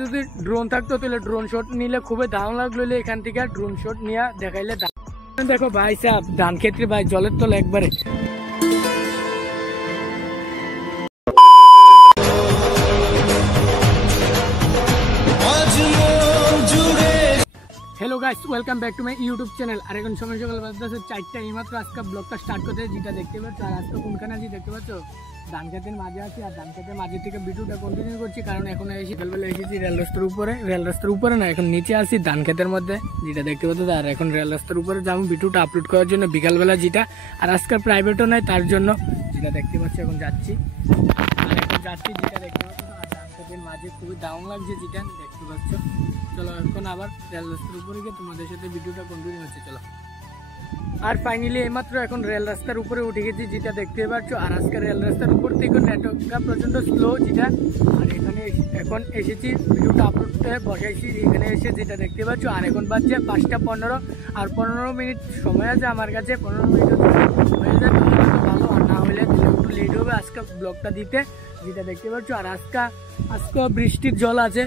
যদি ড্রোন থাকতো তাহলে ড্রোন শট নিলে খুবই দারুণ লাগলো। এখান থেকে ড্রোন শট নিয়ে দেখাইলে দেখো ভাই সাহেব ধান ক্ষেত্রে ভাই জলের তলে একবারে। Hello guys welcome back to my YouTube channel. और এখন সময় সকাল বাজে 4টা। এইমাত্র আজকে ব্লগটা স্টার্ট করতে যেটা দেখতে পাচ্ছ, আর আজকে কোনখানে আছি দেখতে পাচ্ছ, ধান খেতের মাঝে আছি। আর ধান খেতের মাঝে থেকে ভিডিওটা কন্টিনিউ করছি, কারণ এখন এসে সকালবেলা এসেছি রেল রাস্তার উপরে না, এখন নিচে আসি ধান খেতের মধ্যে যেটা দেখতে পাচ্ছ। আর এখন রেল রাস্তার উপরে যাবো ভিডিওটা আপলোড করার জন্য বিকালবেলা যেটা। আর আজকে প্রাইভেটও নয় তার জন্য যেটা দেখতে পাচ্ছ এখন যাচ্ছি। আর এখন যাচ্ছি যেটা দেখতে পাচ্ছ, আর ধান খেতের মাঝে খুবই দারুণ লাগছে যেটা দেখতে পাচ্ছ। চলো এখন আবার রেল রাস্তার উপরে গিয়ে তোমাদের সাথে ভিডিওটা কন্টিনিউ হচ্ছে। চলো। আর ফাইনালি এইমাত্র এখন রেল রাস্তার উপরে উঠে গেছি যেটা দেখতে পাচ্ছ। আর আজকে রেল রাস্তার উপর থেকে নেটওয়ার্কটা প্রচণ্ড স্লো যেটা। আর এখানে এখন এসেছি ভিডিওটা আপলোডে বসাইছি এখানে এসে যেটা দেখতে পাচ্ছ। আর এখন বাজছে 5টা 15 আর 15 মিনিট সময় আছে আমার কাছে। 15 মিনিট হয়ে যায় তো ভালো, আর না হলে একটু লেট হবে আজকে ব্লগটা দিতে যেটা দেখতে পাচ্ছ। আর আজকে বৃষ্টির জল আছে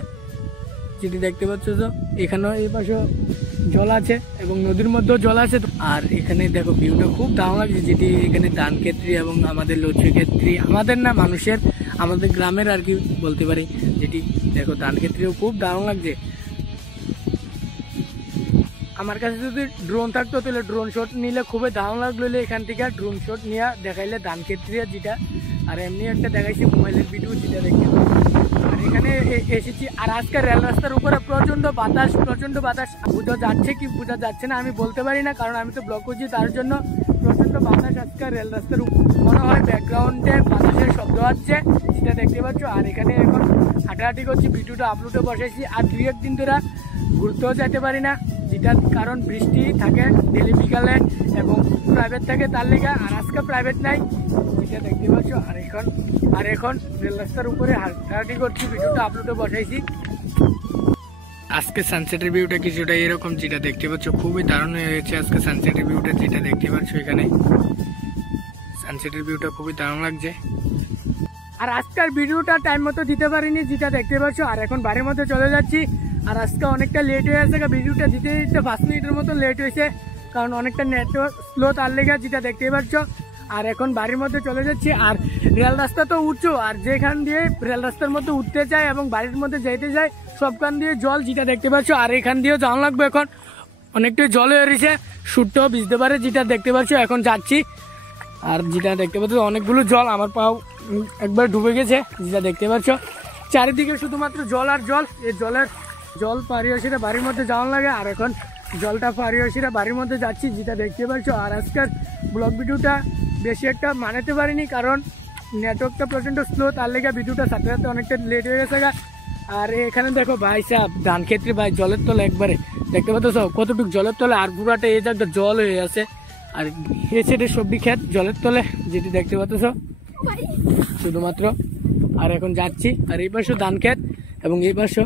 যেটি দেখতে পাচ্ছ। তো এখানেও এই পাশে জল আছে এবং নদীর মধ্যেও জল আছে। আর এখানে দেখো ভিউটা খুব দারুণ লাগছে যেটি এখানে ধান ক্ষেত্রে এবং আমাদের লক্ষ্য ক্ষেত্রে, আমাদের না মানুষের, আমাদের গ্রামের আর কি বলতে পারি, যেটি দেখো ধান ক্ষেত্রেও খুব দারুণ লাগছে। আমার কাছে যদি ড্রোন থাকতো তাহলে ড্রোন শট নিলে খুবই দারুণ লাগলো। এখান থেকে ড্রোন শট নিয়ে দেখাইলে ধান ক্ষেত্রে যেটা। আর এমনি একটা দেখাইছি মোবাইলের ভিডিও যেটা দেখতে। আর এখানে এসেছি। আর আজকে রেল রাস্তার উপরে প্রচন্ড বাতাস বোঝা যাচ্ছে কি বোঝা যাচ্ছে না আমি বলতে পারি না, কারণ আমি তো ব্লগ করছি তার জন্য প্রচন্ড বাতাস আজকে রেল রাস্তার উপর। মনে হয় ব্যাকগ্রাউন্ডে বাতাসের শব্দ হচ্ছে যেটা দেখতে পাচ্ছ। আর এখানে এখন হাঁটাহাঁটি করছি, ভিডিওটা আপলোডে বসাইছি। আর 2-1 দিন ধরে ঘুরতেও যেতে পারি না যেটা, কারণ বৃষ্টি থাকে ডেলি বিকালে এবং প্রাইভেট থাকে তার লেগে। আর আজকে প্রাইভেট নাই যেটা দেখতে পাচ্ছ। আর এখন রেল রাস্তার উপরে হাঁটাহাঁটি করছি, ভিডিওটা আপলোডে বসাইছি। আজকে সানসেটের ভিউটা কিছুটা এরকম যেটা দেখতে পাচ্ছ, খুবই দারুণ হয়েছে আজকে সানসেটের ভিউটা যেটা দেখতে পাচ্ছ। এখানে সানসেটের ভিউটা খুবই দারুণ লাগছে। আর আজকের ভিডিওটা টাইম মতো দিতে পারিনি যেটা দেখতে পাচ্ছ। আর এখন বাড়ির মধ্যে চলে যাচ্ছি। আর আজকে অনেকটা লেট হয়ে আছে, ভিডিওটা দিতে 5 মিনিটের মতো লেট হয়েছে, কারণ অনেকটা নেটওয়ার্ক স্লো তার লেগে যেটা দেখতে পাচ্ছ। আর এখন বাড়ির মধ্যে চলে যাচ্ছি। আর রেল রাস্তা তো উঁচু, আর যেখান দিয়ে রেল রাস্তার মধ্যে উঠতে চাই এবং বাড়ির মধ্যে যেতে চাই সবখান দিয়ে জল যেটা দেখতে পাচ্ছ। আর এখান দিয়েও যাওয়া লাগবে, এখন অনেকটাই জল হয়ে রয়েছে, সুটটাও ভিজতে পারে যেটা দেখতে পাচ্ছ। এখন যাচ্ছি। আর যেটা দেখতে পাচ্ছ অনেকগুলো জল, আমার পাও একবার ডুবে গেছে যেটা দেখতে পাচ্ছ। চারিদিকে শুধুমাত্র জল আর জল। এই জল পাড়িয়ে সেটা বাড়ির মধ্যে যাওয়া লাগে। আর এখন জলটা পাড়িয়ে সেটা বাড়ির মধ্যে যাচ্ছি যেটা দেখতে পাচ্ছ। আর আজকের ব্লগ ভিডিওটা বেশি একটা মানাতে পারিনি, কারণ নেটওয়ার্কটা প্রচণ্ড স্লো তার লেগে ভিডিওটা সাথে সাথে অনেকটা লেট হয়ে গেছে। আর এখানে দেখো ভাই সাহেব ধান ক্ষেত্রে ভাই জলের তলে একবারে দেখতে পাচ্ছ কতটুকু জলের তলে। আর পুরাটা এই জায়গাটা জল হয়ে আছে। আর এই সাইডে সবজি ক্ষেত জলের তলে যেটি দেখতে পাচ্ছ শুধুমাত্র। আর এখন যাচ্ছি। আর এই পাশে ধান ক্ষেত এবং এই পাশে।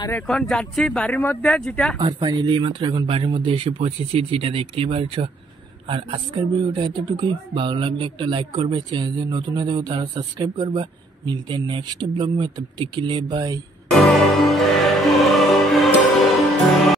আর এখন যাচ্ছি বাড়ির মধ্যে যেটা। আর ফাইনালি মাত্র এখন বাড়ির মধ্যে এসে পৌঁছেছি যেটা দেখতেই পারছ। আর আজকের ভিডিওটা এতটুকুই। ভালো লাগলে একটা লাইক করবে, চ্যানেলে নতুন হয়ে থাকো তারা সাবস্ক্রাইব করবা। মিলতে নেক্সট ব্লগ में, तब तक के लिए बाय।